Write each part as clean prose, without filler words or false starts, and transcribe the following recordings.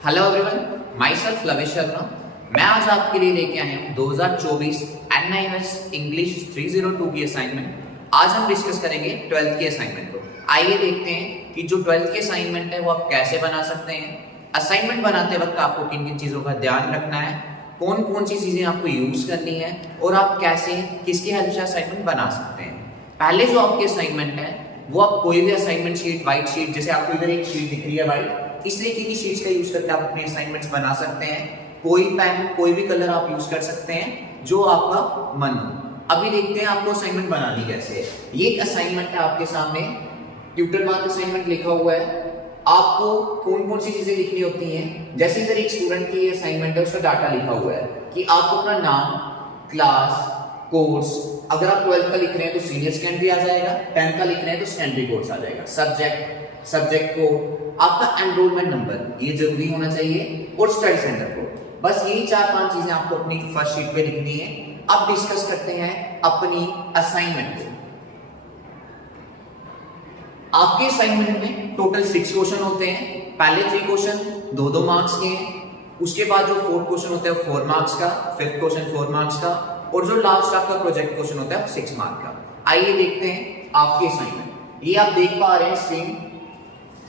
Hello everyone, my self लवेश Sharma. मैं आज आपके लिए लेके आया हूँ 2024 NIMS इंग्लिश 302 की असाइनमेंट। आज हम डिस्कस करेंगे 12th की असाइनमेंट को। आइए देखते हैं कि जो 12th की असाइनमेंट है वो आप कैसे बना सकते हैं। असाइनमेंट बनाते वक्त आपको किन किन चीज़ों का ध्यान रखना है, कौन कौन सी चीज़ें आपको यूज़ करनी है और आप कैसे किसकी हेल्प से असाइनमेंट बना सकते हैं। पहले जो आपकी असाइनमेंट है वो आप कोई भी असाइनमेंट शीट, वाइट शीट, जैसे आपको इधर एक शीट दिख रही है वाइट, इस तरीके की शीट्स का यूज करके आप अपने असाइनमेंट्स बना सकते हैं। कोई पेन, कोई भी कलर आप यूज कर सकते हैं जो आपका मन हो। अभी देखते हैं आपको असाइनमेंट बनानी कैसे है। ये एक असाइनमेंट है आपके सामने, ट्यूटर मार्क असाइनमेंट लिखा हुआ है। आपको कौन कौन सी चीजें लिखनी होती हैं, जैसे इधर एक स्टूडेंट की असाइनमेंट है, उसका डाटा लिखा हुआ है कि आपको अपना नाम, क्लास, कोर्स, अगर आप 12th का लिख रहे हैं तो सीनियर सेकेंडरी आ जाएगा, 10th का लिख रहे हैं तो सेकेंडरी कोर्स आ जाएगा, सब्जेक्ट को, आपका एनरोलमेंट नंबर ये जरूरी होना चाहिए और स्टडी सेंटर कोड। बस यही 4-5 चीजें आपको अपनी फर्स्ट शीट पे लिखनी है। अब डिस्कस करते हैं अपनी असाइनमेंट को। आपके असाइनमेंट में टोटल 6 क्वेश्चन होते हैं। पहले 3 क्वेश्चन 2-2 मार्क्स के हैं, उसके बाद जो 4th क्वेश्चन होता है 4 मार्क्स का, 5th क्वेश्चन 4 मार्क्स का, और जो लास्ट आपका प्रोजेक्ट क्वेश्चन होता है 6 मार्क का। आइए देखते हैं आपके असाइनमेंट। ये आप देख पा रहे हैं स्क्रीन,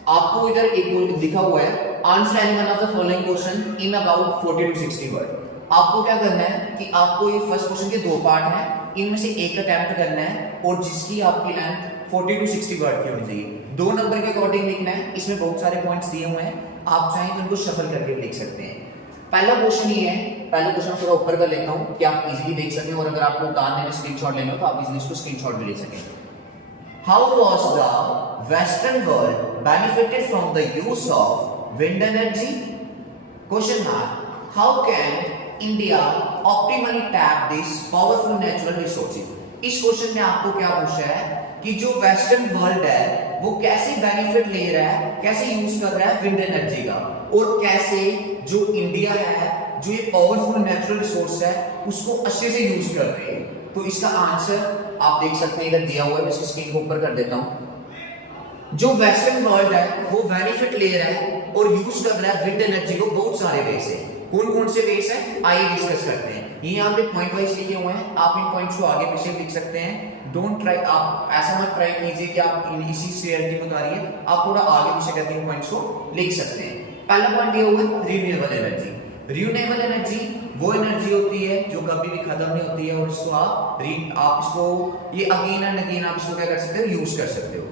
आपको इधर एक लिखा हुआ है answer any one of the following question in about 40 to 60 word. आपको क्या करना है कि आपको ये फर्स्ट क्वेश्चन के 2 पार्ट हैं, इनमें से एक अटेम्प्ट करना है और जिसकी आपकी लेंथ 40 to 60 वर्ड की होनी चाहिए। 2 नंबर के अकॉर्डिंग लिखना है। इसमें बहुत सारे पॉइंट्स दिए हुए हैं, आप चाहें तो इनको शफल करके भी लिख सकते हैं। पहला क्वेश्चन ये है, पहला क्वेश्चन थोड़ा ऊपर कर लेता हूं कि आप इजीली देख सकें, और अगर आपको उतारने में स्क्रीनशॉट लेना हो तो आप इजीली इसको स्क्रीनशॉट भी ले सकें। How was the Western world benefited from the use of wind energy? Question mark. How can India optimally tap these powerful natural resources? इस क्वेश्चन में आपको क्या पूछा है कि जो वेस्टर्न वर्ल्ड है वो कैसे बेनिफिट ले रहा है, कैसे यूज कर रहा है विंड एनर्जी का, और कैसे जो इंडिया है, जो ये पावरफुल नेचुरल रिसोर्स है, उसको अच्छे से यूज कर रहे हैं। तो इसका आंसर आप देख सकते हैं, इधर दिया हुआ है, मैं स्क्रीन को ऊपर कर देता हूं। जो वेस्टर्न वर्ल्ड है वो बेनिफिट ले रहा है और यूज कर रहा है विंड एनर्जी को बहुत सारे वे से। कौन कौन से वे है आइए डिस्कस करते हैं। ये यहाँ पे पॉइंट वाइज लिखे हुए हैं, आप इन पॉइंट्स को आगे पीछे लिख सकते हैं। डोंट ट्राई, आप ऐसा मत ट्राई कीजिए कि आप इसी सीरियलिटी में उतारिए, आप थोड़ा आगे पीछे करके इन पॉइंट्स को लिख सकते हैं। पहला पॉइंट दिया हुआ है रिन्यूएबल एनर्जी। रिन्यूएबल एनर्जी वो एनर्जी होती है जो कभी भी खत्म नहीं होती है, और इसको आप इसको ये अगेन एंड अगेन आप इसको क्या कर सकते हो, यूज कर सकते हो।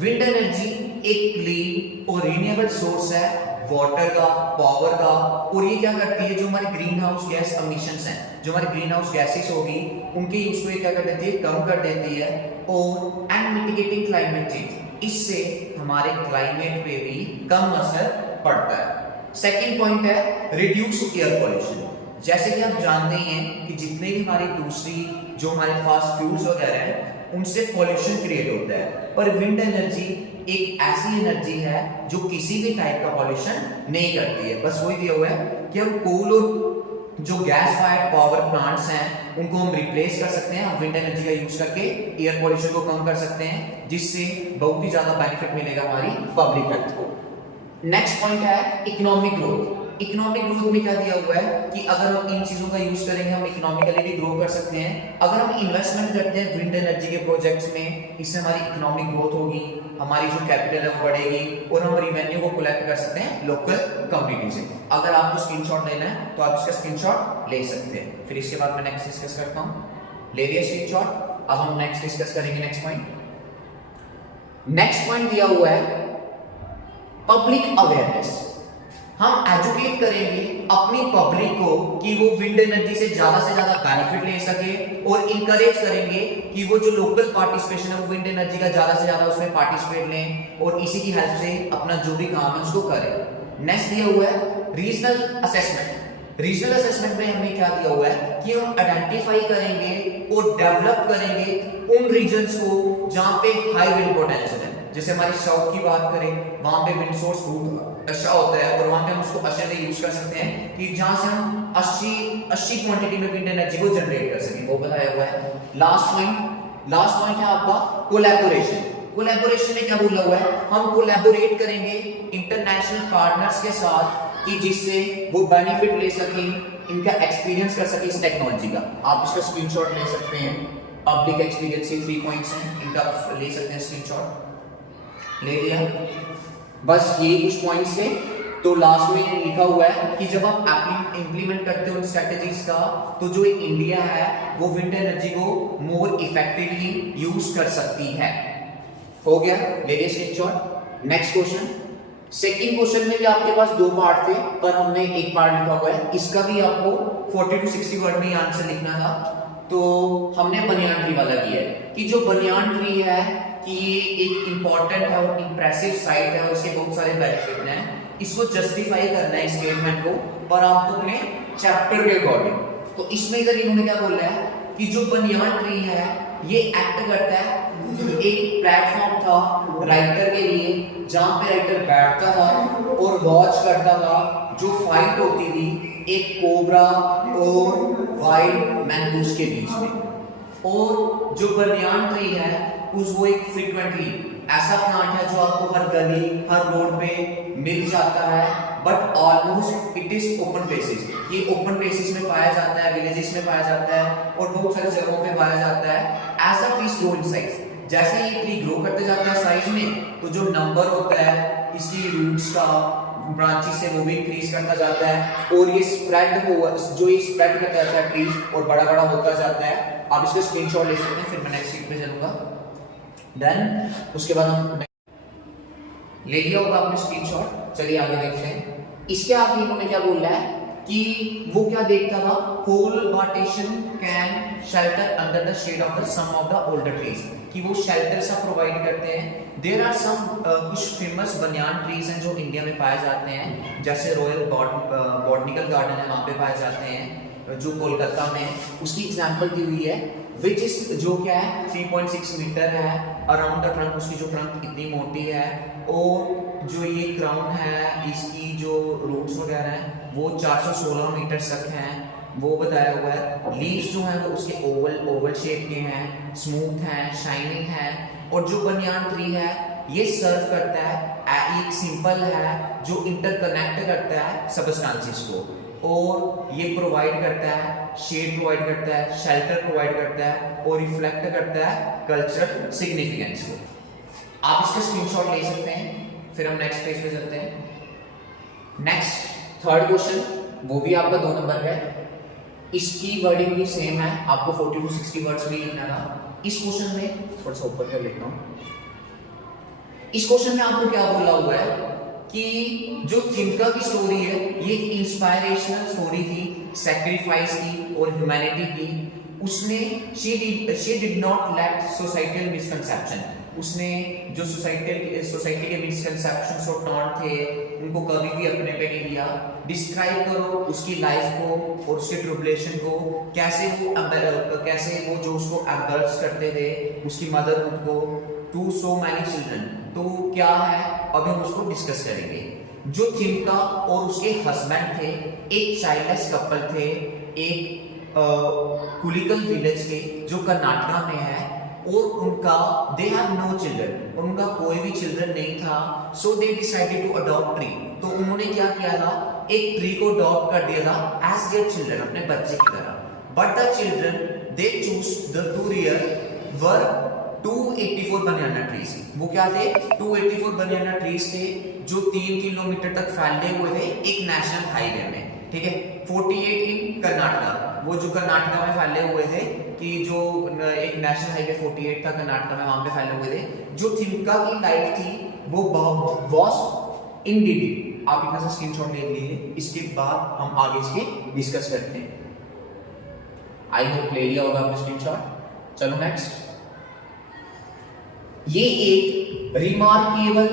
विंड एनर्जी एक क्लीन और रिन्यूएबल सोर्स है वाटर का, पावर का, और ये क्या करती है, जो हमारे ग्रीन हाउस गैस एमिशंस हैं, जो हमारी ग्रीन हाउस गैसेस होगी, उनके यूज को ये क्या कर देती है, कम कर देती है। और एंड मिटिगेटिंग क्लाइमेट चेंज, इससे हमारे क्लाइमेट पे भी कम असर पड़ता है। सेकेंड पॉइंट है रिड्यूस एयर पॉल्यूशन। जैसे कि आप जानते हैं कि जितने भी हमारी दूसरी जो हमारे पास फ्यूल्स वगैरह हैं उनसे पॉल्यूशन क्रिएट होता है, पर विंड एनर्जी एक ऐसी एनर्जी है जो किसी भी टाइप का पॉल्यूशन नहीं करती है। बस वही दिया हुआ है कि हम कोल और जो गैस फायर्ड पावर प्लांट्स हैं उनको हम रिप्लेस कर सकते हैं, हम विंड एनर्जी का यूज करके एयर पॉल्यूशन को कम कर सकते हैं, जिससे बहुत ही ज्यादा बेनिफिट मिलेगा हमारी पब्लिक हेल्थ को। नेक्स्ट पॉइंट है इकोनॉमिक ग्रोथ। इकोनॉमिक ग्रोथ में क्या दिया हुआ है कि अगर हम इन चीजों का यूज करेंगे हम इकोनॉमिकली भी ग्रो कर सकते हैं। अगर हम इन्वेस्टमेंट करते हैं विंड एनर्जी के प्रोजेक्ट्स में, इससे हमारी इकोनॉमिक ग्रोथ होगी, हमारी जो कैपिटल है वो बढ़ेगी, और हम रेवेन्यू को कलेक्ट कर सकते हैं लोकल कम्युनिटी से। अगर आपको स्क्रीनशॉट लेना है तो आप इसका स्क्रीनशॉट ले सकते हैं। फिर इसके बाद मैं नेक्स्ट डिस्कस करता हूं। ले लिया स्क्रीनशॉट, अब हम नेक्स्ट डिस्कस करेंगे। नेक्स्ट पॉइंट दिया हुआ है पब्लिक अवेयरनेस। हम एजुकेट करेंगे अपनी पब्लिक को कि वो विंड एनर्जी से ज्यादा बेनिफिट ले सके, और इंकरेज करेंगे कि वो जो लोकल पार्टिसिपेशन है वो विंड एनर्जी का ज्यादा से ज्यादा उसमें पार्टिसिपेट लें, और इसी की हेल्प से अपना जो भी काम है उसको करें। नेक्स्ट दिया हुआ है रीजनल असेसमेंट। रीजनल असेसमेंट में हमें क्या दिया हुआ है कि हम आइडेंटिफाई करेंगे और डेवलप करेंगे उन रीजन्स को जहां पे हाई विंड पोटेंशियल है। जैसे हमारी साउथ की बात करें, वहां पे विंड सोर्स बहुत अच्छा होता है, और वहां पे हम उसको अच्छे से यूज कर सकते हैं कि जहां से हम 80 क्वांटिटी में विंड एनर्जी को जनरेट कर सकें, वो बताया हुआ है। लास्ट पॉइंट है आपका कोलैबोरेशन। कोलैबोरेशन में क्या बोला हुआ है, हम कोलैबोरेट करेंगे इंटरनेशनल पार्टनर्स के साथ कि जिससे वो बेनिफिट ले सकें, इनका एक्सपीरियंस कर सके इस टेक्नोलॉजी का। आप इसका स्क्रीनशॉट ले सकते हैं। पब्लिक एक्सपीरियंस के 3 पॉइंट्स हैं, इनका ले सकते हैं स्क्रीनशॉट। ले लिया, बस ये कुछ पॉइंट्स थे। तो लास्ट में लिखा हुआ है कि जब आप इंप्लीमेंट करते हो स्ट्रेटजीज का, तो जो इंडिया है वो विंड एनर्जी को मोर इफेक्टिवली यूज कर सकती है। हो गया, ले लिया screenshot. Next question. Second question में भी आपके पास 2 पार्ट थे, पर हमने एक पार्ट लिखा हुआ है। इसका भी आपको 40 to 60 वर्ड में आंसर लिखना था। तो हमने बनियान ट्री वाला किया है कि जो बनियान ट्री है कि ये एक इंपॉर्टेंट है और इंप्रेसिव साइट है और इसके बहुत सारे बेनिफिट हैं। इसको जस्टिफाई करना है स्टेटमेंट को, पर आपको अपने चैप्टर के अकॉर्डिंग। तो इसमें इधर इन्होंने क्या बोला है कि जो बनियान ट्री है ये एक्ट करता है, एक प्लेटफॉर्म था राइटर के लिए जहां पे राइटर बैठता था और वॉच करता था जो फाइट होती थी एक कोबरा और वाइल्ड मैंगूस के बीच में। और जो बनियान ट्री है उस वो एक फ्रीक्वेंटली ऐसा प्लांट है जो आपको हर गली हर रोड पे मिल जाता है, but almost it is open places. ये ओपन प्लेसेस में पाया जाता है, विलेजेस में पाया जाता है और बहुत सारी जगहों पे पाया जाता है। As a tree grow in size, जैसे ये ट्री ग्रो करते जाता है साइज में, तो जो नंबर होता है इसकी रूट्स का, ब्रांचेस से वो भी इंक्रीज करता जाता है और ये स्प्रेड हो, जो ये स्प्रेड करता जाता है ट्री और बड़ा बड़ा होता जाता है। आप इसका स्क्रीनशॉट ले सकते हैं, फिर मैं नेक्स्ट शीट पे चलूंगा। देन उसके बाद हम ले लिया होगा आपने स्क्रीनशॉट। चलिए आगे देखते हैं। इसके आगे इन्होंने क्या बोला है कि वो क्या देखता था, whole partition can shelter under the shade of the some of the older trees, कि वो शेल्टर सा प्रोवाइड करते हैं। देयर आर सम कुछ फेमस बनियान ट्रीज हैं जो इंडिया में पाए जाते हैं, जैसे रॉयल बॉटनिकल गार्डन है वहां पे पाए जाते हैं जो कोलकाता में, उसकी एग्जांपल दी हुई है। विच इज जो क्या है 3.6 मीटर है अराउंड द ट्रंक, उसकी जो ट्रंक इतनी मोटी है और जो ये क्राउन है इसकी जो रूट्स वगैरह हैं वो 416 मीटर तक हैं, वो बताया हुआ है। लीव्स जो हैं वो उसके ओवल शेप के हैं, स्मूथ हैं, शाइनिंग हैं। और जो बनियान ट्री है ये सर्व करता है, एक सिंपल है जो इंटरकनेक्ट करता है सबस्टांसेस को, और ये प्रोवाइड करता है शेड, प्रोवाइड करता है शेल्टर, प्रोवाइड करता है और रिफ्लेक्ट करता है कल्चरल सिग्निफिकेंस को। आप इसका स्क्रीनशॉट ले सकते हैं। फिर हम नेक्स्ट पेज पे चलते हैं। नेक्स्ट थर्ड क्वेश्चन, वो भी आपका 2 नंबर का है। इसकी वर्डिंग भी सेम है, आपको 40 to 60 वर्ड्स में लिखना था। इस क्वेश्चन में थोड़ा सा ऊपर कर लिख रहा हूं। इस क्वेश्चन में आपको क्या बोला हुआ है कि जो थिंका की स्टोरी है ये इंस्पायरेशनल स्टोरी थी, सैक्रिफाइस की और ह्यूमैनिटी की। उसने she did not let societal misconception, उसने जो सोसाइटी के मिसकंसेप्शंस और टॉन्ट थे उनको कभी भी अपने पे नहीं लिया। डिस्क्राइब करो उसकी लाइफ को और उसके ट्रिब्युलेशन को, कैसे वो जो उसको एम्बर्स करते थे उसकी मदरहुड को, टू सो मैनी चिल्ड्रन। तो क्या है अभी हम उसको डिस्कस करेंगे। जो थिंका और उसके हस्बैंड थे एक चाइल्डलेस कपल थे, एक कुलिकल विलेज के जो कर्नाटका में है, और उनका दे हैव नो चिल्ड्रन, उनका कोई भी चिल्ड्रन नहीं था। So they decided to adopt tree, तो उन्होंने क्या किया था एक ट्री को अडॉप्ट कर दिया था एज देयर चिल्ड्रन, अपने बच्चे की तरह। But the children they choose the two rear were 284 banana trees. वो क्या थे 284 बनाना ट्रीज थे जो 3 किलोमीटर तक फैले हुए थे एक नेशनल हाईवे में, ठीक है। 48 इन कर्नाटका, वो जो कर्नाटका में फैले हुए थे कि जो एक नेशनल हाईवे 48 था कर्नाटका में, वहां पे फैले हुए थे। जो थिंका की लाइफ थी वो वॉज इन डिटेल, आप इतना सा स्क्रीनशॉट ले लीजिए। इसके बाद हम आगे इसके डिस्कस करते हैं। आई होप ले लिया होगा आपने स्क्रीनशॉट। चलो नेक्स्ट। ये एक रिमार्केबल,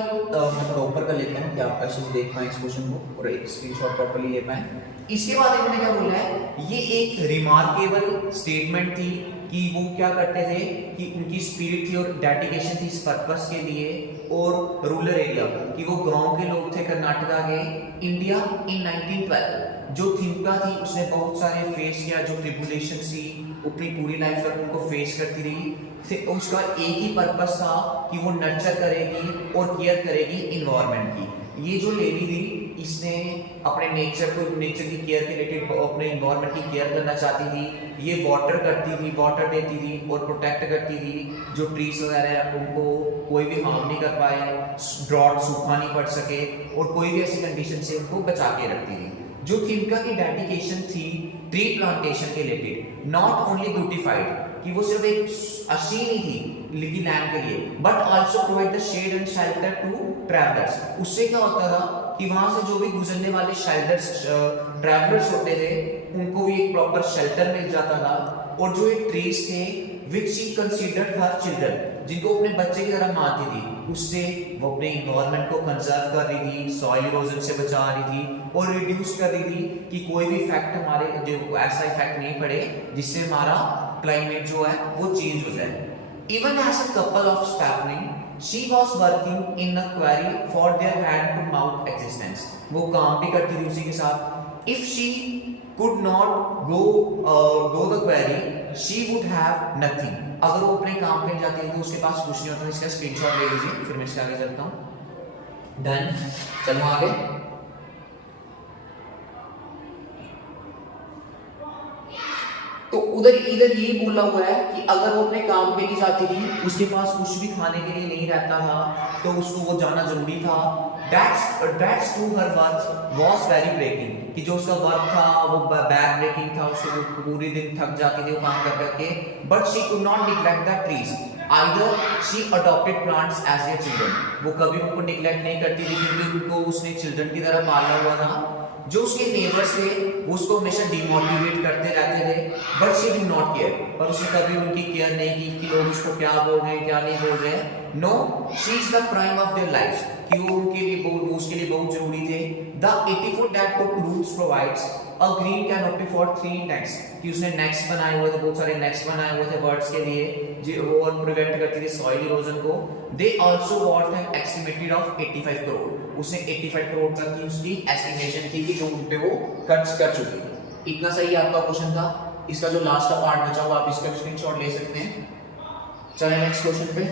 मैं थोड़ा ऊपर कर लेता हूं कि आप अच्छे से देख पाएं इस क्वेश्चन को और एक स्क्रीनशॉट प्रॉपर्ली ले पाएं। इसके बाद इन्होंने क्या बोला है, ये एक रिमार्केबल स्टेटमेंट थी कि वो क्या करते थे कि उनकी स्पिरिट थी और डेडिकेशन थी इस पर्पस के लिए, और रूरल एरिया कि वो गांव के लोग थे कर्नाटका के। इंडिया इन 1912 जो थिंका थी उसने बहुत सारे फेस किया, जो ट्रिब्युलेशन थी अपनी पूरी लाइफ तक उनको फेस करती रही। उसका एक ही पर्पस था कि वो नर्चर करेगी और केयर करेगी इन्वायरमेंट की। ये जो लेडी थी इसने अपने नेचर की केयर के रिलेटेड अपने इन्वायरमेंट की केयर करना चाहती थी। ये वाटर करती थी, वाटर देती थी और प्रोटेक्ट करती थी जो ट्रीज वगैरह हैं उनको कोई भी हार्म नहीं कर पाए, ड्रॉट सूखा नहीं पड़ सके और कोई भी ऐसी कंडीशन से उनको बचा के रखती थी। जो थिमका की डेडिकेशन थी ट्री प्लांटेशन के रिलेटेड, नॉट ओनली ब्यूटिफाइड कि वो सिर्फ एक अच्छी नहीं थी लिखी लैंड के लिए, but also provide the shade and shelter to travellers. उससे क्या होता था कि वहां से जो भी गुजरने वाले शेल्टर्स ट्रैवलर्स होते थे उनको भी एक प्रॉपर शेल्टर मिल जाता था। और जो ये ट्रीज थे which she considered her children, जिनको अपने बच्चे की तरह मानती थी, उससे वो अपने इन्वायरमेंट को कंजर्व कर रही थी, सॉइल इरोजन से बचा रही थी और रिड्यूस कर रही थी कि कोई भी इफेक्ट हमारे जो ऐसा इफेक्ट नहीं पड़े जिससे हमारा क्लाइमेट जो है वो चेंज हो जाए। Even as a couple of sapling she was working in a quarry for their hand to mouth existence. वो काम भी करती थी उसी के साथ। If she could not go the query, she would have nothing। अगर वो अपने काम पे जाती है तो उसके पास कुछ नहीं होता। इसका स्क्रीनशॉट ले लीजिए, फिर मैं इसके आगे चलता हूँ। डन, चलो आगे। तो इधर ये बोला हुआ है कि अगर वो अपने काम पे नहीं जाती थी, उसके पास कुछ भी खाने के लिए नहीं रहता था, तो उसको वो जाना जरूरी था। That's to her work was very breaking, कि जो उसका वर्क था वो बैक ब्रेकिंग था, उसको पूरे दिन थक जाती थी वो काम कर करके। But she could not neglect the trees, either she adopted plants as their children. वो कभी उनको निग्लेक्ट नहीं करती थी क्योंकि उनको उसने चिल्ड्रन की तरह पाला हुआ था। जो उसके नेबर्स थे वो उसको हमेशा डिमोटिवेट करते रहते थे, but she did not care. पर उसने कभी उनकी केयर नहीं की कि लोग उसको क्या बोल रहे हैं क्या नहीं बोल रहे हैं। No, she is the prime of their life, कि वो उसके लिए बहुत जरूरी थे। The 84 that took roots provides a green canopy for 3 necks, कि उसने नेक्स बनाए हुए थे, बहुत सारे नेक्स बनाए हुए थे बर्ड्स के लिए जो वो प्रिवेंट करती थी सॉइल इरोजन को। They also what have estimated of 85 crore, उसने 85 करोड़ तक की उसकी एस्टिमेशन थी कि जो उन पे वो खर्च कर चुकी थी। इतना सही आपका क्वेश्चन था। इसका जो लास्ट का पार्ट बचा हुआ आप इसका स्क्रीनशॉट ले सकते हैं। चलें नेक्स्ट क्वेश्चन पे।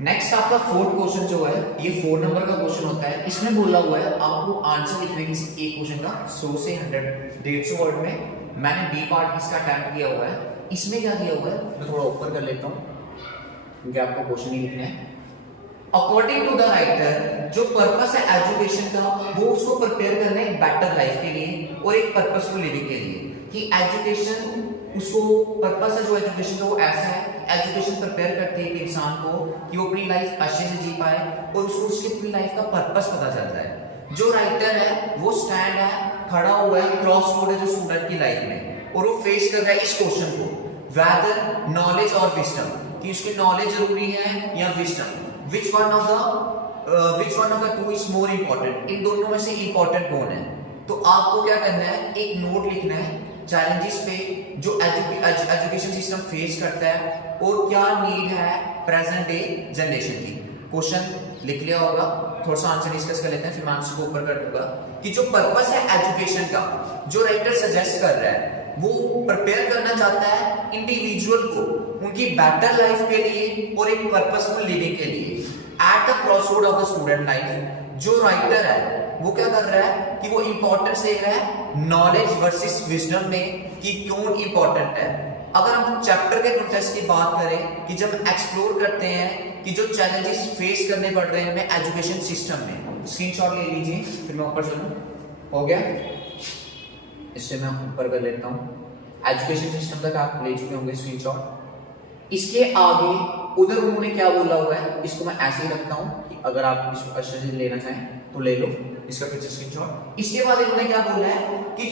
नेक्स्ट आपका 4th क्वेश्चन जो है ये 4 नंबर का क्वेश्चन होता है। इसमें बोला हुआ है आपको आंसर लिखने किसी एक क्वेश्चन का 100 से 150 वर्ड में। मैंने बी पार्ट इसका अटेम्प्ट किया हुआ है। इसमें क्या दिया हुआ है मैं थोड़ा ऊपर कर लेता हूँ क्योंकि आपको क्वेश्चन ही लिखना है। अकॉर्डिंग टू द राइटर, जो पर्पस है एजुकेशन का वो उसको प्रिपेयर करना है एक बेटर लाइफ के लिए और एक पर्पसफुल लिविंग के लिए। कि एजुकेशन उसको पर्पस है जो एजुकेशन का वो ऐसा है, एजुकेशन प्रिपेयर करती है एक इंसान को कि वो अपनी लाइफ अच्छे से जी पाए और उसको उसकी अपनी लाइफ का पर्पस पता चलता है। जो राइटर है वो स्टैंड है, खड़ा हुआ है, क्रॉस रोड है जो स्टूडेंट की लाइफ में, और वो फेस कर रहा है इस क्वेश्चन को, वेदर नॉलेज और विजडम, कि उसकी नॉलेज जरूरी है या wisdom, which one of the two is more important, इन दोनों में से इंपॉर्टेंट कौन है। तो आपको क्या करना है, एक नोट लिखना है चैलेंजेस पे जो एजुकेशन सिस्टम फेस करता है और क्या नीड है प्रेजेंट डे जनरेशन की। क्वेश्चन लिख लिया होगा, थोड़ा सा आंसर डिस्कस कर लेते हैं फिर मैं आंसर को ऊपर कर दूंगा। कि जो पर्पस है एजुकेशन का, जो राइटर सजेस्ट कर रहा है वो प्रिपेयर करना चाहता है इंडिविजुअल को उनकी बेटर लाइफ के लिए और एक पर्पसफुल लिविंग के लिए। At the crossroad of the student life जो राइटर है वो क्या कर रहा है कि वो इंपॉर्टेंस दे रहा है नॉलेज वर्सेस विजडम में कि क्यों इंपॉर्टेंट है। अगर हम चैप्टर के कॉन्टेक्स्ट की बात करें कि जब एक्सप्लोर करते हैं कि जो चैलेंजेस फेस करने पड़ रहे हैं हमें एजुकेशन सिस्टम में, स्क्रीनशॉट ले लीजिए फिर मैं ऊपर चलूं। हो गया, इससे मैं ऊपर कर लेता हूं। एजुकेशन सिस्टम तक आप ले चुके होंगे स्क्रीनशॉट। इसके आगे उधर उन्होंने क्या बोला हुआ है इसको मैं ऐसे ही रखता हूं कि अगर आप इसको अच्छे से लेना चाहें तो ले लो इसका फिर से स्क्रीनशॉट। इसके बाद इन्होंने क्या बोला है कि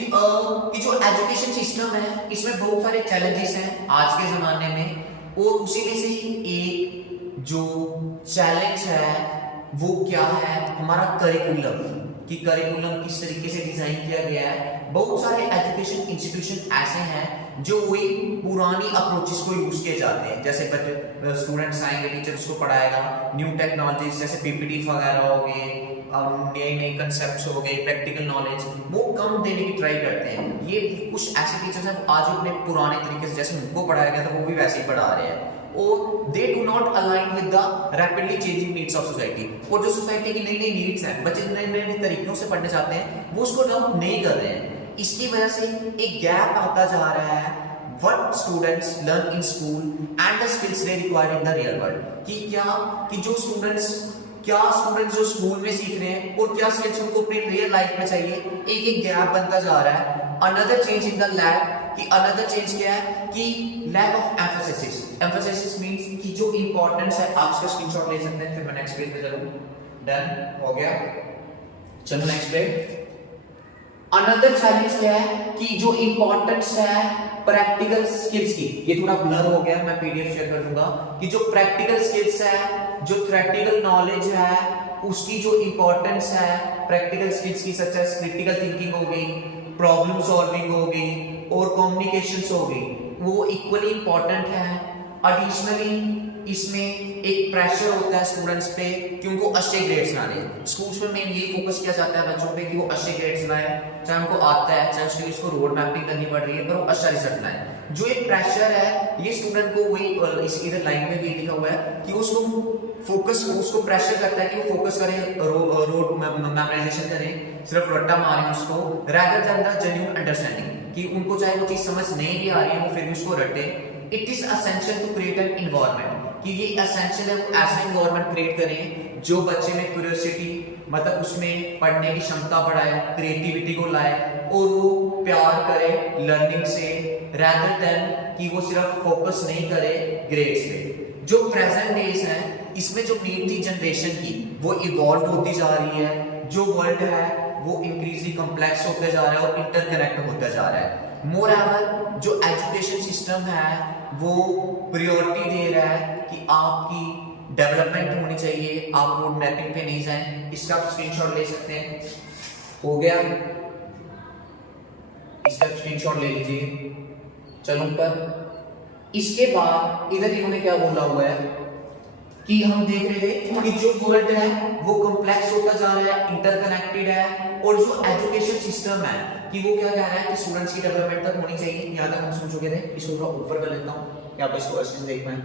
जो एजुकेशन सिस्टम है इसमें बहुत सारे चैलेंजेस हैं आज के जमाने में, और उसी में से एक जो चैलेंज है वो क्या है हमारा करिकुलम, कि करिकुलम किस तरीके से डिजाइन किया गया है। बहुत सारे एजुकेशन इंस्टीट्यूशन ऐसे हैं जो वही पुरानी अप्रोचेस को यूज किए जाते हैं, जैसे स्टूडेंट्स आएंगे टीचर उसको पढ़ाएगा, न्यू टेक्नोलॉजीज जैसे पीपीटी वगैरह हो गए, नए नए कंसेप्ट्स हो गए, प्रैक्टिकल नॉलेज वो कम देने की ट्राई करते हैं। ये कुछ ऐसे टीचर्स हैं आज अपने पुराने तरीके से जैसे उनको पढ़ाया गया था वो भी वैसे ही पढ़ा रहे हैं। और they do not align with the rapidly changing needs of society. और जो सोसाइटी की नई नई नीड्स हैं, बच्चे नए नए तरीकों से पढ़ने चाहते हैं, वो उसको अडॉप्ट नहीं कर रहे हैं। इसकी वजह से एक गैप आता जा रहा है what students learn in school and the skills they require in the real world। कि जो स्टूडेंट्स जो स्कूल में सीख रहे हैं और क्या स्किल्स उनको अपनी रियल लाइफ में चाहिए, एक गैप बनता जा रहा है। Another change in the lab, कि अनदर चेंज क्या है कि लैक ऑफ एम्फेसिस मींस कि जो इंपॉर्टेंस है। आप इसका स्क्रीनशॉट ले सकते हैं, फिर मैं नेक्स्ट पेज पे चलूं। डन हो गया, चलो नेक्स्ट पेज। अनदर चैलेंज क्या है कि जो इंपॉर्टेंस है प्रैक्टिकल स्किल्स की, ये थोड़ा ब्लर हो गया, मैं पीडीएफ शेयर कर दूंगा, कि जो प्रैक्टिकल स्किल्स है, जो थ्योरेटिकल नॉलेज है, उसकी जो इंपॉर्टेंस है प्रैक्टिकल स्किल्स की, सच एज क्रिटिकल थिंकिंग हो गई, प्रॉब्लम सॉल्विंग हो गई और कम्युनिकेशंस हो गई, वो इक्वली इंपॉर्टेंट है। एडिशनली इसमें एक प्रेशर होता है स्टूडेंट्स पे कि उनको अच्छे ग्रेड्स लाने हैं। स्कूल्स में मेन ये फोकस किया जाता है बच्चों पे कि वो अच्छे ग्रेड्स लाए, चाहे उनको आता है, चाहे उसके लिए उसको रोड मैपिंग करनी पड़ रही है, पर वो अच्छा रिजल्ट लाए। जो ये प्रेशर है, ये स्टूडेंट को वही इस इधर लाइन में भी लिखा हुआ है कि उसको प्रेशर करता है कि वो फोकस करे, रोड मेमोराइजेशन करे, सिर्फ रट्टा मारे उसको, rather than the genuine understanding, कि उनको चाहे वो चीज समझ नहीं भी आ रही है वो फिर भी उसको रटे। It is essential to create an environment, कि ये एसेंशियल है वो ऐसा एनवायरनमेंट क्रिएट करें जो बच्चे में क्यूरियोसिटी, मतलब उसमें पढ़ने की क्षमता बढ़ाए, क्रिएटिविटी को लाए और वो प्यार करे लर्निंग से, rather than कि वो सिर्फ फोकस नहीं करे ग्रेड्स पे। जो प्रेजेंट डेज है, इसमें जो नीड थी जनरेशन की वो इवॉल्व होती जा रही है। जो वर्ल्ड है वो इंक्रीजली कॉम्प्लेक्स होते जा रहा है और इंटरकनेक्ट होता जा रहा है। मोरओवर जो एजुकेशन सिस्टम है वो प्रायोरिटी दे रहा है कि आपकी डेवलपमेंट होनी चाहिए, आप रोड मैपिंग पे नहीं जाएं। इसका आप स्क्रीनशॉट ले सकते हैं, हो गया, इसका स्क्रीनशॉट ले लीजिए। चलो ऊपर। इसके बाद इधर इन्होंने क्या बोला हुआ है कि हम देख रहे थे कि जो वर्ल्ड है वो कॉम्प्लेक्स होता जा रहा है, इंटरकनेक्टेड है, और जो एजुकेशन सिस्टम है कि वो क्या कह रहा है कि स्टूडेंट्स की डेवलपमेंट तक होनी चाहिए। यहाँ तक हम समझ चुके थे, इसको थोड़ा ऊपर कर लेता हूँ कि आप इसको अच्छे से देख पाएं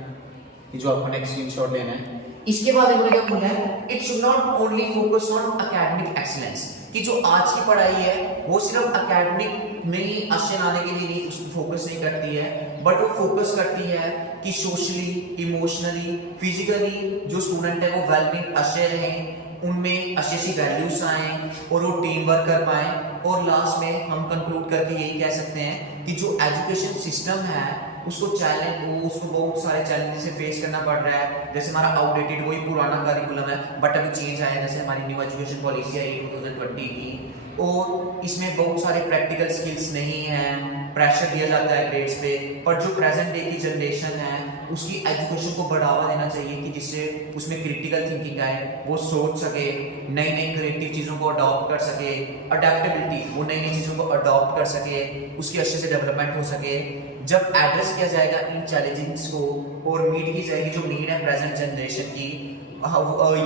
कि जो आपको नेक्स्ट स्क्रीनशॉट लेना है। इसके बाद इन्होंने क्या बोला है, it should not only focus on academic excellence, कि जो आज की पढ़ाई है वो सिर्फ एकेडमिक में ही अच्छे लाने के लिए नहीं उसको फोकस नहीं करती है, बट वो फोकस करती है कि सोशली, इमोशनली, फिजिकली जो स्टूडेंट है वो वेलबींग अच्छे रहें, उनमें अच्छी सी वैल्यूज आए और वो टीम वर्क कर पाए। और लास्ट में हम कंक्लूड करके यही कह सकते हैं कि जो एजुकेशन सिस्टम है उसको बहुत सारे चैलेंजेस से फेस करना पड़ रहा है। जैसे हमारा आउटडेटेड वही पुराना करिकुलम है, बट अभी चेंज आया, जैसे हमारी न्यू एजुकेशन पॉलिसी आई 2020 की, और इसमें बहुत सारे प्रैक्टिकल स्किल्स नहीं है, प्रेशर दिया जाता है ग्रेड्स पे। पर जो प्रेजेंट डे की जनरेशन है उसकी एजुकेशन को बढ़ावा देना चाहिए कि जिससे उसमें क्रिटिकल थिंकिंग आए, वो सोच सके, नई नई क्रिएटिव चीज़ों को अडॉप्ट कर सके, अडेप्टेबिलिटी, वो नई नई चीज़ों को अडॉप्ट कर सके, उसकी अच्छे से डेवलपमेंट हो सके। जब एड्रेस किया जाएगा इन चैलेंजेस को और मीट की जाएगी जो नीड है प्रेजेंट जनरेशन की,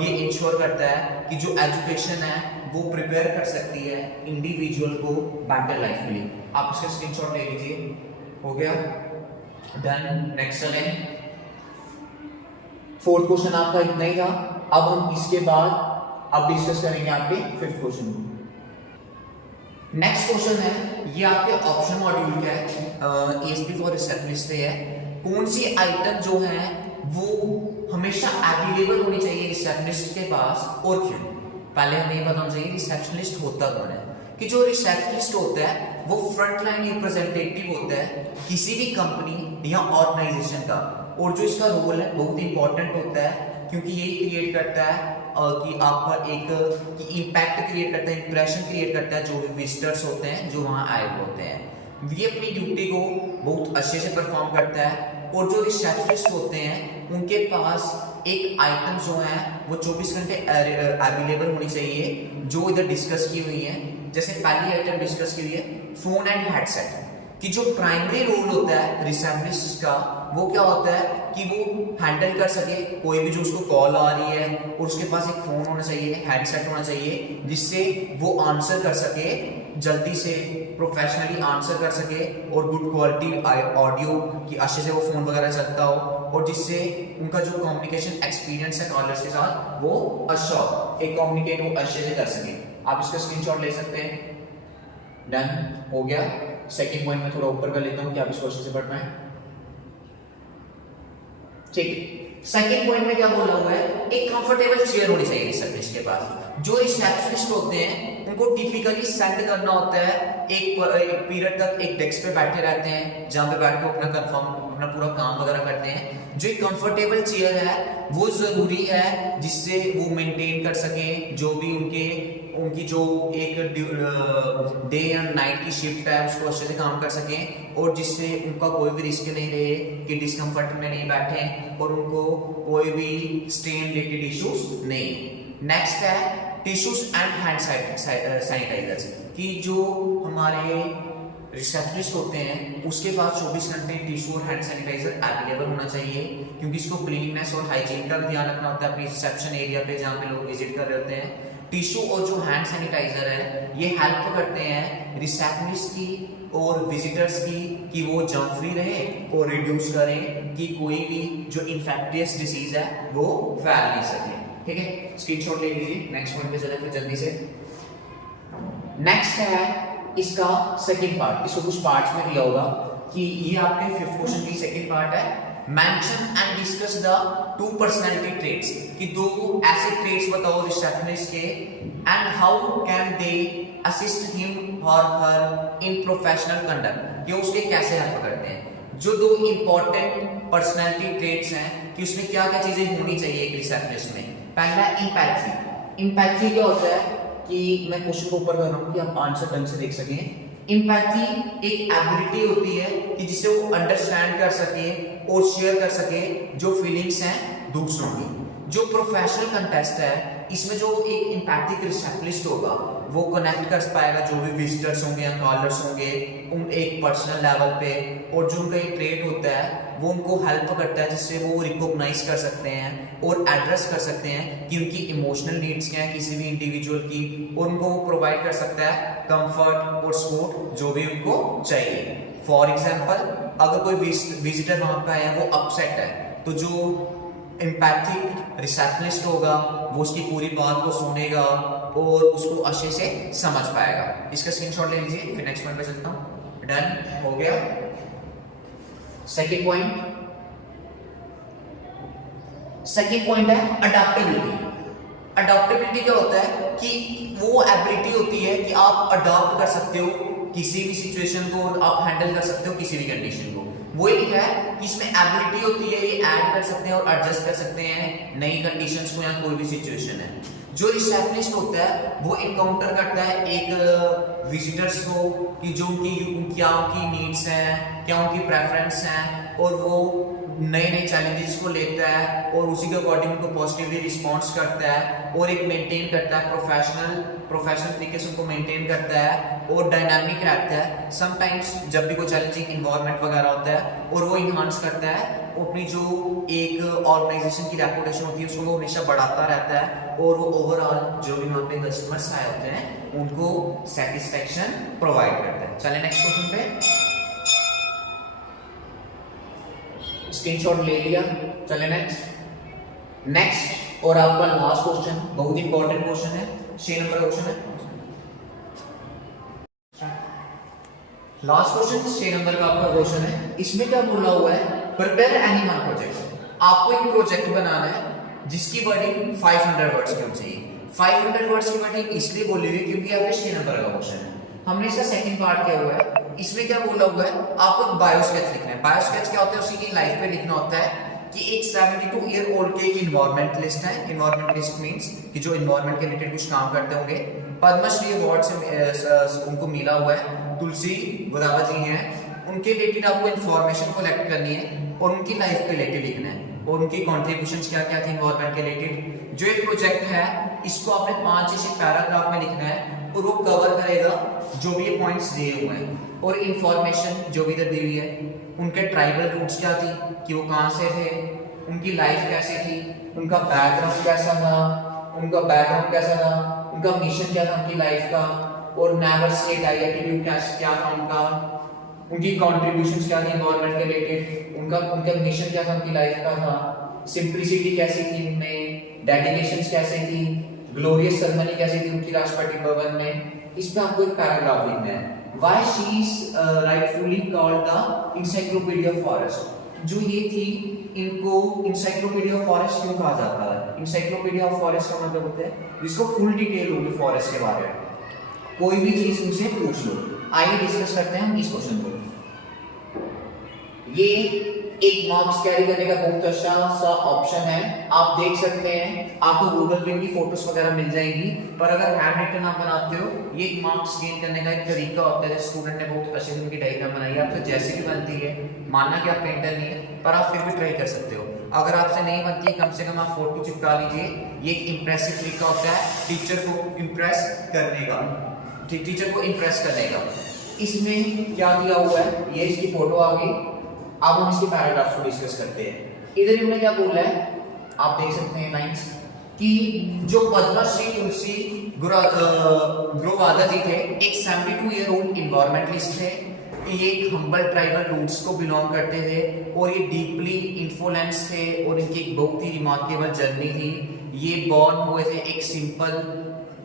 ये इंश्योर करता है कि जो एजुकेशन है वो प्रिपेयर कर सकती है इंडिविजुअल को बेटर लाइफ के लिए। आप इसका स्क्रीनशॉट ले लीजिए, हो गया, डन। नेक्स्ट चलें। फोर्थ क्वेश्चन आपका इतना ही था। अब हम इसके बाद अब डिस्कस करेंगे आपके फिफ्थ क्वेश्चन को। नेक्स्ट क्वेश्चन है, ये आपके ऑप्शन मॉड्यूल का है, एएसपी फॉर रिसेप्शनिस्ट है। कौन सी आइटम जो है वो हमेशा अवेलेबल होनी चाहिए रिसेप्शनिस्ट के पास और क्यों? पहले हमें ये बताना चाहिए रिसेप्शनिस्ट होता कौन है। कि जो रिसेप्शनिस्ट होता है वो फ्रंट लाइन रिप्रेजेंटेटिव होता है किसी भी कंपनी या ऑर्गेनाइजेशन का, और जो इसका रोल है बहुत इंपॉर्टेंट होता है क्योंकि यही क्रिएट करता है कि आपका एक इम्पैक्ट क्रिएट करता है, इंप्रेशन क्रिएट करता है जो विजिटर्स होते हैं जो वहाँ आए होते हैं। ये अपनी ड्यूटी को बहुत अच्छे से परफॉर्म करता है। और जो रिसेप्शनिस्ट होते हैं उनके पास एक आइटम जो है वो 24 घंटे अवेलेबल होनी चाहिए, जो इधर डिस्कस की हुई है। जैसे पहली आइटम डिस्कस की हुई है फोन एंड हेडसेट, कि जो प्राइमरी रोल होता है रिसेप्शनिस्ट का वो क्या होता है कि वो हैंडल कर सके कोई भी जो उसको कॉल आ रही है, और उसके पास एक फोन होना चाहिए, हेडसेट होना चाहिए, जिससे वो आंसर कर सके जल्दी से, प्रोफेशनली आंसर कर सके, और गुड क्वालिटी ऑडियो की अच्छे से वो फोन वगैरह चलता हो, और जिससे उनका जो कम्युनिकेशन एक्सपीरियंस है कॉलर्स के साथ वो अच्छा हो, एक कम्युनिकेट वो अच्छे से कर सके। आप इसका स्क्रीनशॉट ले सकते हैं। डन हो गया। सेकंड पॉइंट में थोड़ा ऊपर कर लेता हूँ कि आप इसको अच्छे से पढ़ पाए। ठीक है, सेकंड पॉइंट में क्या बोला हुआ है, एक कंफर्टेबल चेयर होनी चाहिए रिसेप्शनिस्ट के पास। जो रिसेप्शनिस्ट होते हैं उनको टिपिकली सेंड करना होता है एक पीरियड तक एक डेस्क पे बैठे रहते हैं, जहां पे बैठ के अपना पूरा काम वगैरह करते हैं। जो एक कंफर्टेबल चेयर है वो जरूरी है, जिससे वो मेंटेन कर सके जो भी उनकी जो एक डे एंड नाइट की शिफ्ट है उसको अच्छे से काम कर सकें, और जिससे उनका कोई भी रिस्क नहीं रहे कि डिस्कम्फर्ट में नहीं बैठे और उनको कोई भी स्ट्रेन रिलेटेड इश्यूज नहीं। नेक्स्ट है टिश्यूज एंड हैंड सैनिटाइजर्स, कि जो हमारे रिसेप्शनिस्ट होते हैं उसके पास 24 घंटे टिश्यू और हैंड सैनिटाइजर अवेलेबल होना चाहिए, क्योंकि इसको क्लीननेस और हाइजीन का भी ध्यान रखना होता है अपनी रिसेप्शन एरिया पे जहाँ पे लोग विजिट कर रहे होते हैं। टिश्यू और जो हैंड सैनिटाइजर है ये हेल्प करते हैं रिसेप्शनिस्ट की और विजिटर्स की कि वो जर्म फ्री रहे और रिड्यूस करें कि कोई भी जो इन्फेक्टियस डिसीज है वो फैल नहीं सके। ठीक है, स्क्रीनशॉट ले लीजिए। नेक्स्ट पॉइंट पे चलें फिर जल्दी से। नेक्स्ट है इसका सेकंड पार्ट, इसको कुछ पार्ट्स में दिया होगा कि ये आपके फिफ्थ क्वेश्चन की सेकंड पार्ट है। Mention and discuss the 2 personality traits, कि 2 ऐसे ट्रेट्स बताओ रिसेप्शनिस्ट के, and how can they assist him और हर इन प्रोफेशनल कंडक्ट, कि उसके कैसे हेल्प करते हैं। जो 2 इंपॉर्टेंट पर्सनालिटी ट्रेट्स हैं कि उसमें क्या क्या चीजें होनी चाहिए एक रिसेप्शनिस्ट में। पहला एम्पैथी। एम्पैथी क्या होता है कि मैं क्वेश्चन को ऊपर कर रहा हूं कि आप आंसर ढंग से देख सकें। एम्पैथी एक एबिलिटी होती है कि जिससे वो अंडरस्टैंड कर सके और शेयर कर सके जो फीलिंग्स हैं दूसरों की। जो प्रोफेशनल कंटेस्ट है इसमें जो एक एम्पैथिक रिसेप्शनिस्ट होगा वो कनेक्ट कर पाएगा जो भी विजिटर्स होंगे या कॉलर्स होंगे उन एक पर्सनल लेवल पे, और जो उनका एक ट्रेट होता है वो उनको हेल्प करता है जिससे वो रिकॉग्नाइज कर सकते हैं और एड्रेस कर सकते हैं कि उनकी इमोशनल नीड्स क्या है किसी भी इंडिविजुअल की, और उनको वो प्रोवाइड कर सकता है कंफर्ट और सपोर्ट जो भी उनको चाहिए। फॉर एग्जाम्पल अगर कोई विजिटर वहां पे आया वो अपसेट है तो जो एम्पैथिक रिसेप्शनिस्ट होगा वो उसकी पूरी बात को सुनेगा और उसको अच्छे से समझ पाएगा। इसका स्क्रीनशॉट ले लीजिए, फिर नेक्स्ट पॉइंट पे चलता हूं। डन हो गया। सेकंड पॉइंट है अडैप्टेबिलिटी। अडॉप्टेबिलिटी क्या होता है कि वो एबिलिटी होती है कि आप अडॉप्ट कर सकते हो किसी भी सिचुएशन को और आप हैंडल कर सकते हो किसी भी कंडीशन को। वो लिखा है कि इसमें एबिलिटी होती है ये ऐड कर सकते हैं और एडजस्ट कर सकते हैं नई कंडीशंस को या कोई भी सिचुएशन है। जो रिसेप्शनिस्ट होता है वो इनकाउंटर करता है एक विजिटर्स को कि जो क्या उनकी नीड्स हैं, क्या उनकी प्रेफरेंस हैं, और वो नए नए चैलेंजेस को लेता है और उसी के अकॉर्डिंग उनको पॉजिटिवली रिस्पॉन्स करता है और एक मेंटेन करता है प्रोफेशनल तरीके से उनको मेंटेन करता है और डायनामिक रहता है। समटाइम्स जब भी कोई चैलेंजिंग इन्वायरमेंट वगैरह होता है और वो इन्हांस करता है अपनी जो एक ऑर्गेनाइजेशन की रेपुटेशन होती है उसको वो हमेशा बढ़ाता रहता है और वो ओवरऑल जो भी वहाँ पे कस्टमर्स आए होते हैं उनको सेटिस्फेक्शन प्रोवाइड करता है। चलिए नेक्स्ट क्वेश्चन पे, स्क्रीनशॉट ले लिया। चले नेक्स्ट और आपका लास्ट क्वेश्चन बहुत इंपॉर्टेंट क्वेश्चन है, 6 नंबर क्वेश्चन है। लास्ट क्वेश्चन 6 नंबर का आपका क्वेश्चन है। इसमें क्या बोला हुआ है, प्रिपेयर एनी वन प्रोजेक्ट। आपको एक प्रोजेक्ट बनाना है जिसकी वर्डिंग 500 वर्ड्स की होनी चाहिए। 500 वर्ड्स की वर्डिंग इसलिए बोली हुई क्योंकि आपका 6 नंबर का क्वेश्चन है। हमने इसका सेकंड पार्ट क्या हुआ है, इसमें क्या बोला हुआ है आपको एक बायो स्केच लिखना है। बायो स्केच क्या होता है, उसी की लाइफ पे लिखना होता है कि एक 72 ईयर ओल्ड के एक इन्वायरमेंटलिस्ट है। इन्वायरमेंटलिस्ट मींस कि जो इन्वायरमेंट के रिलेटेड कुछ काम करते होंगे। पद्मश्री अवार्ड से उनको मिला हुआ है, तुलसी गोदावा जी हैं, उनके रिलेटेड आपको इन्फॉर्मेशन कलेक्ट करनी है और उनकी लाइफ के रिलेटेड लिखना है और उनकी कॉन्ट्रीब्यूशंस क्या क्या थी इन्वायरमेंट के रिलेटेड। जो एक प्रोजेक्ट है इसको आपने 5-6 पैराग्राफ में लिखना है और वो कवर करेगा जो भी ये पॉइंट्स दिए हुए हैं और इंफॉर्मेशन जो भी इधर दी हुई है। उनके ट्राइबल रूट्स क्या थी कि वो कहाँ से थे, उनकी लाइफ कैसी थी, उनका बैकग्राउंड कैसा था, उनका मिशन क्या था उनकी लाइफ का, और नेवर से एटीट्यूड क्या था उनका, उनकी कॉन्ट्रीब्यूशंस क्या थी एनवायरनमेंट के रिलेटेड, उनका उनका मिशन क्या था उनकी लाइफ का था, सिंप्लिसिटी कैसी थी उनमें, डेडिकेशंस कैसे थी, ग्लोरियस सेरेमनी कैसी थी उनकी राष्ट्रपति भवन में। इस पे आपको एक पैराग्राफ लिखना है, why she is rightfully called the encyclopedia forest. जो ये थी, इनको इंसाइक्लोपीडिया फॉरेस्ट क्यों कहा जाता है? इंसाइक्लोपीडिया फॉरेस्ट का मतलब होता है जिसको फुल डिटेल होगी फॉरेस्ट के बारे में, कोई भी चीज उनसे पूछ लो। आइए डिस्कस करते हैं हम इस क्वेश्चन को। ये एक मार्क्स कैरी करने का बहुत अच्छा सा ऑप्शन है, आप देख सकते हैं, आपको गूगल पे की फोटोज वगैरह मिल जाएंगी, पर अगर हैंड रिटन आप बनाते हो, ये एक मार्क्स गेन करने का एक तरीका होता है। स्टूडेंट ने बहुत अच्छे से उनकी डायग्राम बनाई है, आपसे जैसे भी बनती है, मानना कि आप पेंटर नहीं है, पर आप फिर भी ट्राई कर सकते हो। अगर आपसे नहीं बनती है, कम से कम आप फोटो चिपका लीजिए। ये एक इंप्रेसिव तरीका होता है टीचर को इम्प्रेस करने का, टीचर को इम्प्रेस करने का। इसमें क्या दिया हुआ है, ये इसकी फोटो आ गई। अब हम इसके पैराग्राफ्स को डिस्कस करते हैं। इधर इन्होंने क्या बोला है, आप देख सकते हैं लाइंस, कि जो पद्मश्री तुलसी ग्रोवादा जी थे, एक 72 ईयर ओल्ड इन्वायरमेंटलिस्ट थे। ये एक हम्बल ट्राइबल रूट्स को बिलोंग करते थे और ये डीपली इन्फ्लुएंस थे और इनकी एक बहुत ही रिमार्केबल जर्नी थी। ये बॉर्न हुए थे एक सिंपल,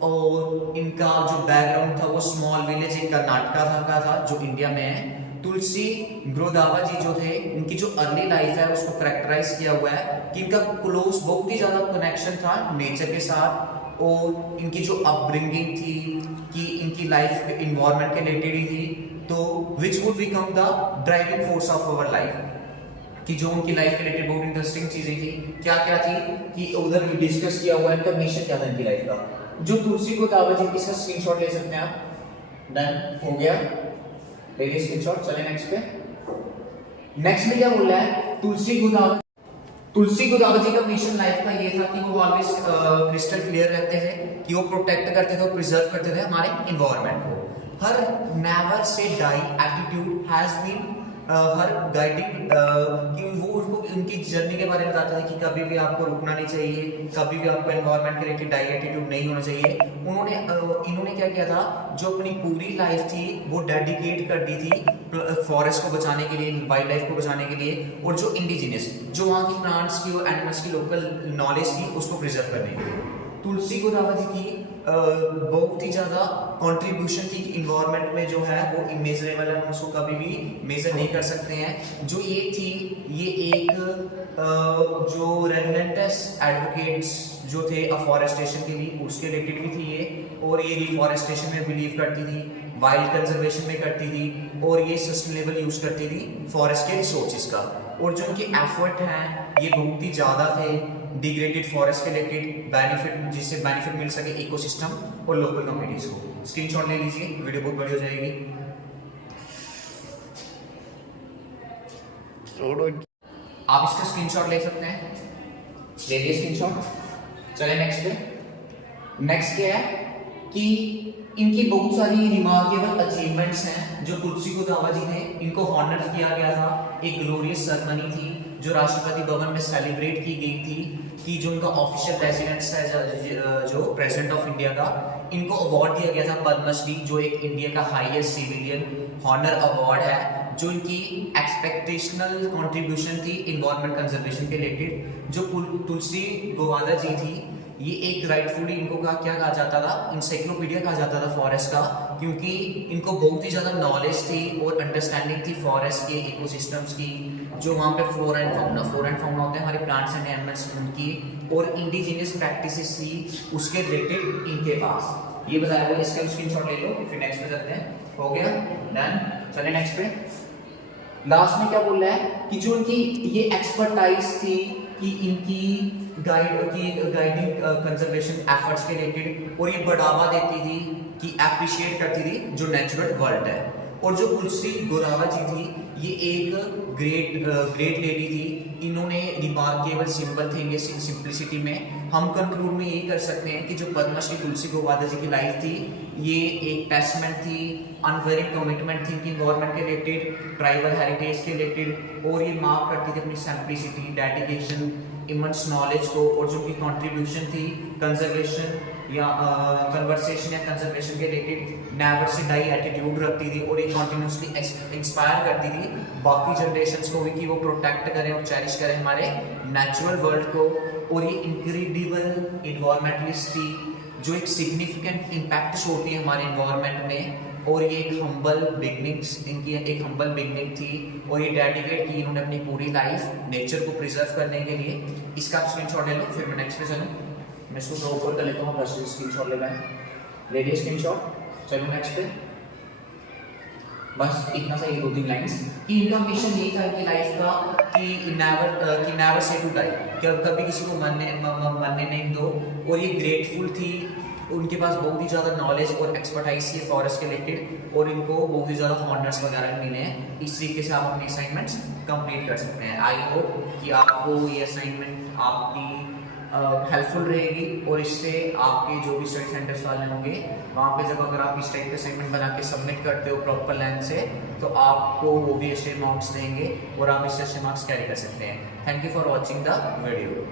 और इनका जो बैकग्राउंड था वो स्मॉल विलेज इन कर्नाटका का था जो इंडिया में है। तुलसी ग्रोदावा जी जो थे, इनकी जो अर्ली लाइफ है उसको करेक्टराइज किया हुआ है कि इनका क्लोज बहुत ही ज्यादा कनेक्शन था नेचर के साथ, और इनकी जो अपब्रिंगिंग थी कि इनकी लाइफ इन्वायरमेंट के रिलेटेड ही थी, तो which would become the driving force of our life, कि जो उनकी लाइफ के रिलेटेड बहुत इंटरेस्टिंग चीजें थी। क्या क्या थी कि उधर डिस्कस किया हुआ है, इनका मिशन क्या था इनकी लाइफ का। जो तुलसी ग्रोदावा जी, इसका स्क्रीनशॉट ले सकते हैं आप, डन हो गया, लेंगे स्क्रीनशॉट। चले नेक्स्ट पे। नेक्स्ट में क्या बोल रहा है, तुलसी गोदावरी जी का मिशन लाइफ का ये था कि वो ऑलवेज क्रिस्टल क्लियर रहते थे, कि वो प्रोटेक्ट करते थे और प्रिजर्व करते थे हमारे एनवायरनमेंट को। Her never say die attitude has been her guiding, कि वो उनको उनकी जर्नी के बारे में बताते थे कि कभी भी आपको रुकना नहीं चाहिए, कभी भी आपको एनवायरनमेंट के रिलेटेड डाई एटीट्यूड नहीं होना चाहिए। इन्होंने क्या किया था, जो अपनी पूरी लाइफ थी वो डेडिकेट कर दी थी फॉरेस्ट को बचाने के लिए, वाइल्ड लाइफ को बचाने के लिए, और जो इंडिजिनियस, जो वहाँ की प्लांट्स की और एनिमल्स की लोकल नॉलेज थी उसको प्रिजर्व करने के लिए। तुलसी गोदावा जी की बहुत ही ज़्यादा कंट्रीब्यूशन थी इन्वायरमेंट में, जो है वो इमेजरेबल है, हम उसको कभी भी मेजर नहीं कर सकते हैं। जो ये थी, ये एक जो रेगुलेंटस एडवोकेट्स जो थे अफॉरेस्टेशन के लिए, उसके रिलेटेड भी थी ये, और ये रिफॉरेस्टेशन में बिलीव करती थी, वाइल्ड कंजर्वेशन में करती थी, और ये सस्टेनेबल यूज करती थी फॉरेस्ट के रिसोर्सेज का। और जो उनके एफर्ट हैं ये बहुत ही ज़्यादा थे डिग्रेडेड फॉरेस्ट के रिलेटेड बेनिफिट, जिससे बेनिफिट मिल सके इकोसिस्टम और लोकल कम्युनिटीज को। स्क्रीनशॉट ले लीजिए, वीडियो बहुत बड़ी हो जाएगी। आप इसका स्क्रीनशॉट ले सकते हैं, ले लीजिए स्क्रीनशॉट। चले नेक्स्ट पे। नेक्स्ट क्या है कि इनकी बहुत सारी रिमार्केबल अचीवमेंट्स हैं। जो तुलसी गोदावा जी थे, इनको हॉनर किया गया था, एक ग्लोरियस सेरेमनी थी जो राष्ट्रपति भवन में सेलिब्रेट की गई थी, कि जो उनका ऑफिशियल रेजिडेंस है जो प्रेसिडेंट ऑफ इंडिया का, इनको अवार्ड दिया गया था पद्मश्री, जो एक इंडिया का हाईएस्ट सिविलियन हॉनर अवार्ड है, जो इनकी एक्सपेक्टेशनल कंट्रीब्यूशन थी इन्वायरमेंट कंजर्वेशन के रिलेटेड। जो तुलसी गोवादा जी थी, ये एक राइटफुली इनको क्या कहा जाता था, इंसाइक्लोपीडिया कहा जाता था फॉरेस्ट का, क्योंकि इनको बहुत ही ज़्यादा नॉलेज थी और अंडरस्टैंडिंग थी फॉरेस्ट के इकोसिस्टम्स की, जो वहाँ पे फ्लोरा एंड फाउना होते हैं हमारे प्लांट्स एंड एनिमल्स उनकी, और इंडिजिनियस प्रैक्टिसेस थी उसके रिलेटेड इनके पास। ये बताया हुआ, इसका स्क्रीनशॉट ले लो, फिर नेक्स्ट पे चलते हैं। हो गया, डन। चले नेक्स्ट पे। लास्ट में क्या बोल रहा है कि जो इनकी ये एक्सपर्टाइज थी कि इनकी गाइडिंग कंजर्वेशन एफर्ट्स के रिलेटेड, और ये बढ़ावा देती थी कि एप्रिशिएट करती थी जो नेचुरल वर्ल्ड है। और जो तुलसी गोदावा जी थी, ये एक ग्रेट लेडी थी, इन्होंने रिमार्केबल सिंबल थे इनके सिंप्लिसिटी में। हम कंक्लूड में यही कर सकते हैं कि जो पद्मश्री तुलसी गोदावा जी की लाइफ थी, ये एक टेस्टमेंट थी, अनवेरिंग कमिटमेंट थी इनकी इन्वायरमेंट के रिलेटेड, ट्राइबल हेरिटेज के रिलेटेड, और ये मार्क करती थी अपनी सिंप्लिसिटी, डेडिकेशन, इमेंस नॉलेज को, और जो उनकी कंट्रीब्यूशन थी कंजर्वेशन या कन्वर्सेशन या कंजर्वेशन के related never say die attitude रखती थी और ये कॉन्टिन्यूसली इंस्पायर करती थी बाकी जनरेशन्स को भी कि वो प्रोटेक्ट करें और चेरिश करें हमारे नेचुरल वर्ल्ड को। और ये इनक्रेडिबल इन्वायरमेंटलिस्ट थी जो एक सिग्निफिकेंट इम्पैक्ट छोड़ती है हमारे इन्वायरमेंट में। और ये एक हम्बल बिगनिंग्स, इनकी एक हम्बल बिगनिंग थी और ये डेडिकेट की इन्होंने अपनी पूरी लाइफ नेचर को प्रिजर्व करने के लिए। इसका आप स्क्रीनशॉट ले लो, फिर मैं नेक्स्ट पे चलूँ। मैं इसको ड्रॉ ऊपर कर लेता हूँ, बस स्क्रीनशॉट ले लें, ले लिया स्क्रीनशॉट। चलो नेक्स्ट पे, बस इतना सा, ये 2-3 लाइन्स कि इनका मिशन यही था कि लाइफ का कि नेवर से टू डाई, कभी किसी को मरने नहीं दो। और ये ग्रेटफुल थी, उनके पास बहुत ही ज़्यादा नॉलेज और एक्सपर्टाइज थी फॉरेस्ट के रिलेटेड और इनको बहुत ही ज़्यादा हॉनर्स वगैरह मिले हैं। इस तरीके से आप अपनी असाइनमेंट्स कंप्लीट कर सकते हैं। आई होप कि आपको ये असाइनमेंट आपकी हेल्पफुल रहेगी और इससे आपके जो भी स्टडी सेंटर्स वाले होंगे वहाँ पे जब अगर आप इस टाइप के असाइनमेंट बना के सबमिट करते हो प्रॉपर लेंथ से, तो आपको वो भी अच्छे मार्क्स देंगे और आप इससे अच्छे मार्क्स कैरी कर सकते हैं। Thank you for watching the video.